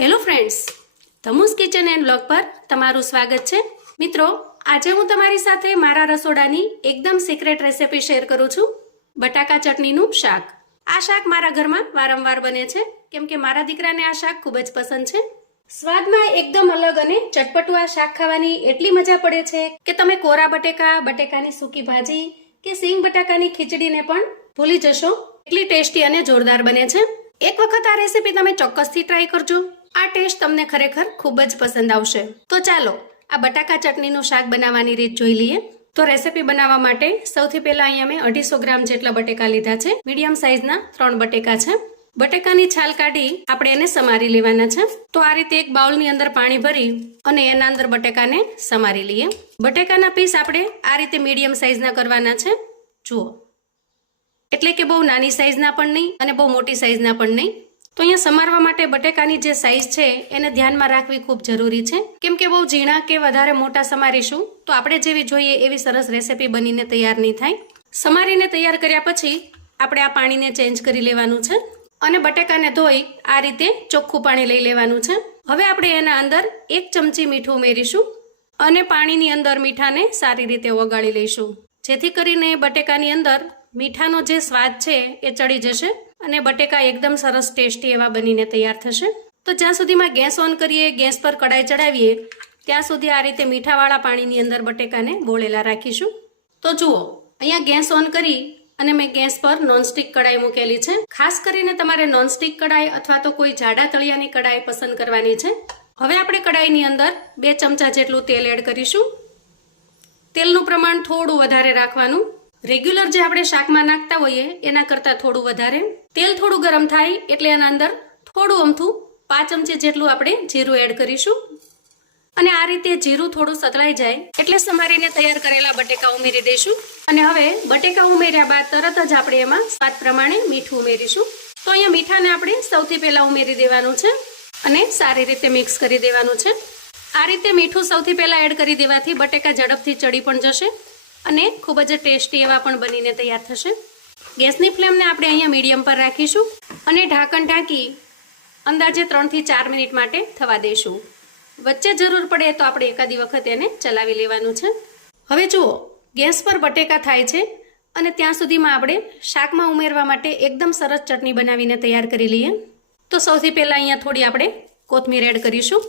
Hello friends, ધમુસ kitchen and blog પર તમારું સ્વાગત છે. મિત્રો, આજે હું તમારી સાથે મારા રસોડાની એકદમ સિક્રેટ રેસિપી શેર કરું છું, બટાકા ચટણીનું શાક. આ શાક મારા ઘરમાં વારંવાર બને છે, કેમ કે મારા દીકરાને આ શાક ખૂબ જ પસંદ છે. સ્વાદમાં એકદમ અલગ અને ચટપટું આ શાક ખાવાની એટલી મજા પડે છે કે તમે કોરા બટેકા, બટેકાની સૂકી ભાજી કે સિંગ બટાકાની ખીચડીને પણ ભૂલી જશો. એટલી ટેસ્ટી અને જોરદાર બને છે. એક વખત આ રેસીપી તમે ચોક્કસથી ટ્રાય કરજો. આ ટેસ્ટ તમને ખરેખર ખૂબ જ પસંદ આવશે. તો ચાલો, આ બટાકા ચટણીનું શાક બનાવવાની રીત જોઈ લઈએ. તો રેસીપી બનાવવા માટે સૌથી પહેલા અહીંયા મેં અઢીસો ગ્રામ જેટલા બટેકા લીધા છે. મીડિયમ સાઇઝના ત્રણ બટેકા છે. બટેકાની છાલ કાઢી આપણે એને સમારી લેવાના છે. તો આ રીતે એક બાઉલની અંદર પાણી ભરી અને એના અંદર બટેકાને સમારી લઈએ. બટેકાના પીસ આપણે આ રીતે મીડિયમ સાઇઝના કરવાના છે. જુઓ. એટલે કે બહુ નાની સાઇઝના પણ નહીં અને બહુ મોટી સાઇઝના પણ નહીં. તો અહીંયા સમારવા માટે બટેકાની જે સાઇઝ છે, એને ધ્યાનમાં રાખવી ખૂબ જરૂરી છે. કેમ કે બહુ ઝીણા કે વધારે મોટા સમારીશું, તો આપણે જેવી જોઈએ એવી સરસ રેસીપી બનીને તૈયાર નહીં થાય. સમારીને તૈયાર કર્યા પછી આપણે આ પાણીને ચેન્જ કરી લેવાનું છે અને બટેકાને ધોઈ આ રીતે ચોખ્ખું પાણી લઈ લેવાનું છે. હવે આપણે એના અંદર એક ચમચી મીઠું ઉમેરીશું અને પાણીની અંદર મીઠાને સારી રીતે ઓગાળી લઈશું. જેથી કરીને બટેકાની અંદર મીઠાનો જે સ્વાદ છે એ ચડી જશે અને બટેકા એકદમ સરસ ટેસ્ટી એવા બનીને તૈયાર થશે. તો જ્યાં સુધીમાં ગેસ ઓન કરીએ, ગેસ પર કડાઈ ચડાવીએ, ત્યાં સુધી આ રીતે મીઠાવાળા પાણીની અંદર બટેકાને બોળેલા રાખીશું. તો જુઓ, અહીંયા ગેસ ઓન કરી અને મેં ગેસ પર નોનસ્ટિક કડાઈ મૂકેલી છે. ખાસ કરીને તમારે નોનસ્ટિક કડાઈ અથવા તો કોઈ જાડા તળિયાની કડાઈ પસંદ કરવાની છે. હવે આપણે કડાઈની અંદર બે ચમચા જેટલું તેલ એડ કરીશું. તેલનું પ્રમાણ થોડું વધારે રાખવાનું. રેગ્યુલર જે આપણે શાકમાં નાખતા હોઈએ, એના કરતાં થોડું વધારે. તેલ થોડું ગરમ થાય એટલે એના અંદર થોડું અમથું પાંચ ચમચી જેટલું આપણે જીરું એડ કરીશું. અને આ રીતે જીરું થોડું સતળાઈ જાય એટલે સમારીને તૈયાર કરેલા બટેકા ઉમેરી દઈશું. અને હવે બટેકા ઉમેર્યા બાદ તરત જ આપણે એમાં સ્વાદ પ્રમાણે મીઠું ઉમેરીશું. તો અહીંયા મીઠાને આપણે સૌથી પહેલાં ઉમેરી દેવાનું છે અને સારી રીતે મિક્સ કરી દેવાનું છે. આ રીતે મીઠું સૌથી પહેલાં એડ કરી દેવાથી બટેકા ઝડપથી ચડી પણ જશે. અને ખૂબ જ ટેસ્ટી એવા પણ બનીને તૈયાર થશે. ગેસની ફ્લેમને આપણે અહીંયા મીડિયમ પર રાખીશું અને ઢાંકણ ઢાંકી અંદાજે ત્રણથી ચાર મિનિટ માટે થવા દઈશું. વચ્ચે જરૂર પડે તો આપણે એકાદી વખત એને ચલાવી લેવાનું છે. હવે જુઓ, ગેસ પર બટેકા થાય છે અને ત્યાં સુધીમાં આપણે શાકમાં ઉમેરવા માટે એકદમ સરસ ચટણી બનાવીને તૈયાર કરી લઈએ. તો સૌથી પહેલાં અહીંયા થોડી આપણે કોથમીર એડ કરીશું.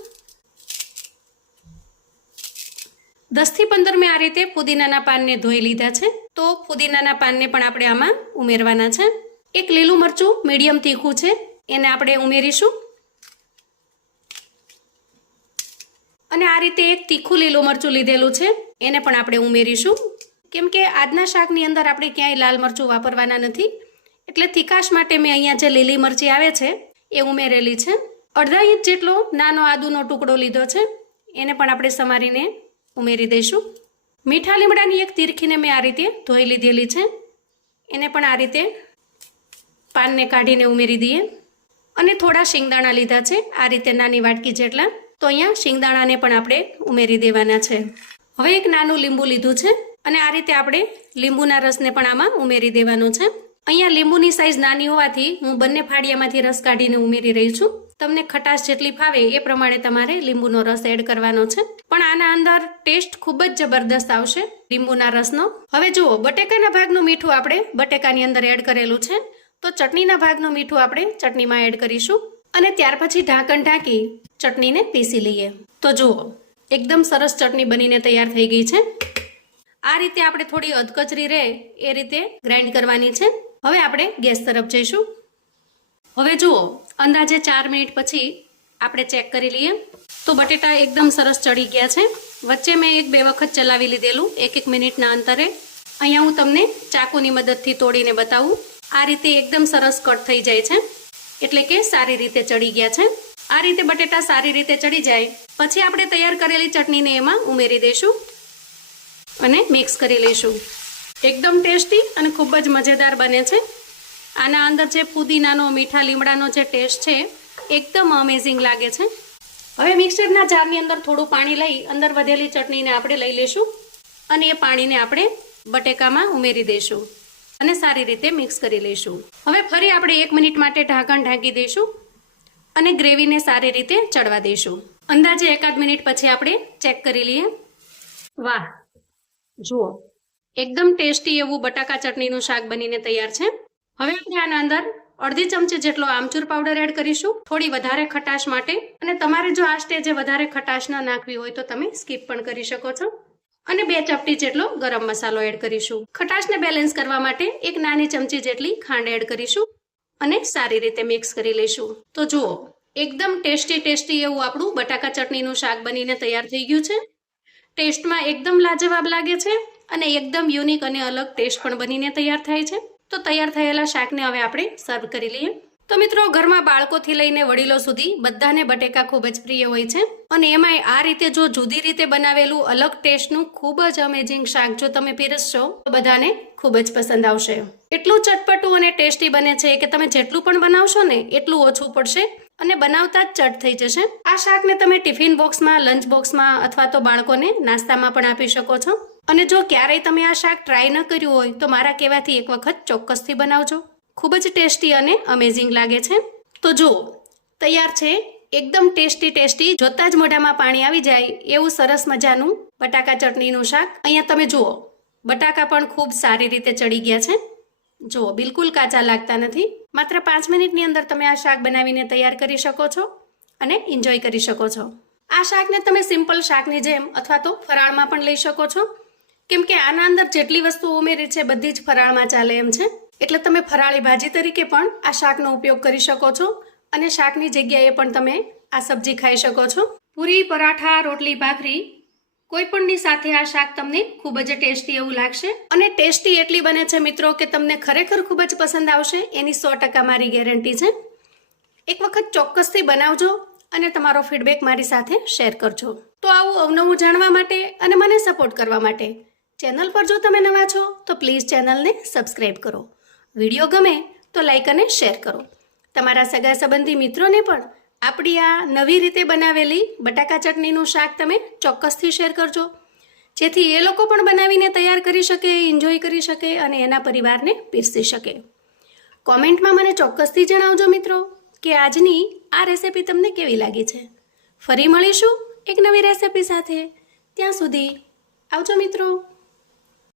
દસથી પંદર મેં આ રીતે ફુદીનાના પાનને ધોઈ લીધા છે. તો ફુદીનાના પાનને પણ આપણે આમાં ઉમેરવાના છે. એક લીલું મરચું મીડિયમ તીખું છે. એને આપણે ઉમેરીશું. અને આ રીતે એક તીખું લીલું મરચું લીધેલું છે. એને પણ આપણે ઉમેરીશું. કેમ કે આજના શાકની અંદર આપણે ક્યાંય લાલ મરચું વાપરવાના નથી. એટલે તીખાશ માટે મેં અહીંયા જે લીલી મરચી આવે છે, એ ઉમેરેલી છે. અડધા ઇંચ જેટલો નાનો આદુનો ટુકડો લીધો છે. એને પણ આપણે સમારીને ઉમેરી દઈશું. મીઠા લીમડાની એક તીરખીને મેં આ રીતે ધોઈ લીધેલી છે. એને પણ આ રીતે પાનને કાઢીને ઉમેરી દઈએ. અને થોડા શિંગદાણા લીધા છે. આ રીતે નાની વાટકી જેટલા. તો અહીંયા શિંગદાણાને પણ આપણે ઉમેરી દેવાના છે. હવે એક નાનું લીંબુ લીધું છે. અને આ રીતે આપણે લીંબુના રસને પણ આમાં ઉમેરી દેવાનો છે. અહીંયા લીંબુની સાઈઝ નાની હોવાથી હું બંને ફાળિયામાંથી રસ કાઢીને ઉમેરી રહી છું. તમને ખટાશ જેટલી ફાવે એ પ્રમાણે તમારે લીંબુનો રસ એડ કરવાનો છે. પણ આના અંદર ટેસ્ટ ખૂબ જ જબરદસ્ત આવશે લીંબુના રસનો. હવે જુઓ, બટેકાના ભાગનું મીઠું આપણે બટેકાની અંદર એડ કરેલું છે. તો ચટણીના ભાગનું મીઠું આપણે ચટણીમાં એડ કરીશું અને ત્યાર પછી ઢાંકણ ઢાંકી ચટણીને પીસી લઈએ. તો જુઓ, એકદમ સરસ ચટણી બનીને તૈયાર થઈ ગઈ છે. આ રીતે આપણે થોડી અધકચરી રહે એ રીતે ગ્રાઇન્ડ કરવાની છે. હવે આપણે ગેસ તરફ જઈશું. હવે જુઓ અંદાજે ચાર મિનિટ પછી આપણે ચેક કરી લઈએ. તો બટેટા એકદમ સરસ ચડી ગયા છે. વચ્ચે મેં એક બે વખત ચલાવી લીધેલું, એક એક મિનિટના અંતરે. અહીંયા હું તમને ચાકુની મદદથી તોડીને બતાવું. આ રીતે એકદમ સરસ કટ થઈ જાય છે. એટલે કે સારી રીતે ચડી ગયા છે. આ રીતે બટેટા સારી રીતે ચડી જાય. પછી આપણે તૈયાર કરેલી ચટણીને એમાં ઉમેરી દઈશું અને મિક્સ કરી લઈશું. એકદમ ટેસ્ટી અને ખૂબ જ મજેદાર બને છે. આના અંદર જે ફુદીનાનો મીઠા લીમડાનો જે ટેસ્ટ છે, એકદમ અમેઝિંગ લાગે છે. હવે મિક્સરના જારની અંદર થોડું પાણી લઈ, અંદર વધેલી ચટણીને આપણે લઈ લઈશું અને એ પાણીને આપણે બટેકામાં ઉમેરી દઈશું અને સારી રીતે મિક્સ કરી લઈશું. હવે ફરી આપણે એક મિનિટ માટે ઢાંકણ ઢાંકી દઈશું અને ગ્રેવીને સારી રીતે ચડવા દઈશું. અંદાજે એકાદ મિનિટ પછી આપણે ચેક કરી લઈએ. વાહ! જુઓ, એકદમ ટેસ્ટી એવું બટાકા ચટણીનું શાક બનીને તૈયાર છે. હવે આપણે આના અંદર અડધી ચમચી જેટલો આમચૂર પાવડર એડ કરીશું, થોડી વધારે ખટાશ માટે. અને તમારે જો આ સ્ટેજે વધારે ખટાશ ન નાખવી હોય તો તમે સ્કીપ પણ કરી શકો છો. અને બે ચપટી જેટલો ગરમ મસાલો એડ કરીશું. ખટાશને બેલેન્સ કરવા માટે એક નાની ચમચી જેટલી ખાંડ એડ કરીશું અને સારી રીતે મિક્સ કરી લઈશું. તો જુઓ, એકદમ ટેસ્ટી ટેસ્ટી એવું આપણું બટાકા ચટણીનું શાક બનીને તૈયાર થઈ ગયું છે. ટેસ્ટમાં એકદમ લાજવાબ લાગે છે અને એકદમ યુનિક અને અલગ ટેસ્ટ પણ બનીને તૈયાર થાય છે. તો તૈયાર થયેલા શાકને હવે આપણે સર્વ કરી લઈએ. તો મિત્રો, ઘરમાં બાળકોથી લઈને વડીલો સુધી બધાને બટેકા ખૂબ જ પ્રિય હોય છે. અને એમાંય આ રીતે જો જુદી રીતે બનાવેલું અલગ ટેસ્ટનું ખૂબ જ અમેઝિંગ શાક જો તમે પીરસશો, તો બધાને ખૂબ જ પસંદ આવશે. એટલું ચટપટું અને ટેસ્ટી બને છે કે તમે જેટલું પણ બનાવશો ને, એટલું ઓછું પડશે અને બનાવતા જ ચટ થઈ જશે. આ શાકને તમે ટિફિન બોક્સમાં, લંચ બોક્સમાં અથવા તો બાળકોને નાસ્તામાં પણ આપી શકો છો. અને જો ક્યારેય તમે આ શાક ટ્રાય ન કર્યું હોય, તો મારા કહેવાથી એક વખત ચોક્કસથી બનાવજો. ખૂબ જ ટેસ્ટી અને અમેઝિંગ લાગે છે. તો જુઓ, તૈયાર છે, એકદમ ટેસ્ટી ટેસ્ટી, જોતા જ મોઢામાં પાણી આવી જાય એવું સરસ મજાનું બટાકા ચટણીનું શાક. અહીંયા તમે જુઓ, બટાકા પણ ખૂબ સારી રીતે ચડી ગયા છે. જુઓ, બિલકુલ કાચા લાગતા નથી. માત્ર પાંચ મિનિટની અંદર તમે આ શાક બનાવીને તૈયાર કરી શકો છો અને એન્જોય કરી શકો છો. આ શાકને તમે સિમ્પલ શાકની જેમ અથવા તો ફરાળમાં પણ લઈ શકો છો. કેમ કે આના અંદર જેટલી વસ્તુઓ ઉમેરી છે, બધી જ ફરાળમાં ચાલે એમ છે. એટલે તમે ફરાળી ભાજી તરીકે પણ આ શાકનો ઉપયોગ કરી શકો છો અને શાકની જગ્યાએ પણ તમે આ સબ્જી ખાઈ શકો છો. પૂરી, પરાઠા, રોટલી, ભાખરી કોઈ પણની સાથે આ શાક તમને ખૂબ જ ટેસ્ટી એવું લાગશે. અને ટેસ્ટી એટલી બને છે મિત્રો કે તમને ખરેખર ખૂબ જ પસંદ આવશે, એની સો ટકા મારી ગેરંટી છે. એક વખત ચોક્કસથી બનાવજો અને તમારો ફીડબેક મારી સાથે શેર કરજો. તો આવું અવનવું જાણવા માટે અને મને સપોર્ટ કરવા માટે ચેનલ પર જો તમે નવા છો, તો પ્લીઝ ચેનલને સબસ્ક્રાઈબ કરો. વીડિયો ગમે તો લાઇક અને શેર કરો. તમારા સગા સંબંધી મિત્રોને પણ આપણી આ નવી રીતે બનાવેલી બટાકા ચટણીનું શાક તમે ચોક્કસથી શેર કરજો. જેથી એ લોકો પણ બનાવીને તૈયાર કરી શકે એન્જોય કરી શકે અને એના પરિવારને પીરસી શકે. કોમેન્ટમાં મને ચોક્કસથી જણાવજો મિત્રો કે આજની આ રેસિપી તમને કેવી લાગી છે. ફરી મળીશું એક નવી રેસિપી સાથે. ત્યાં સુધી આવજો મિત્રો.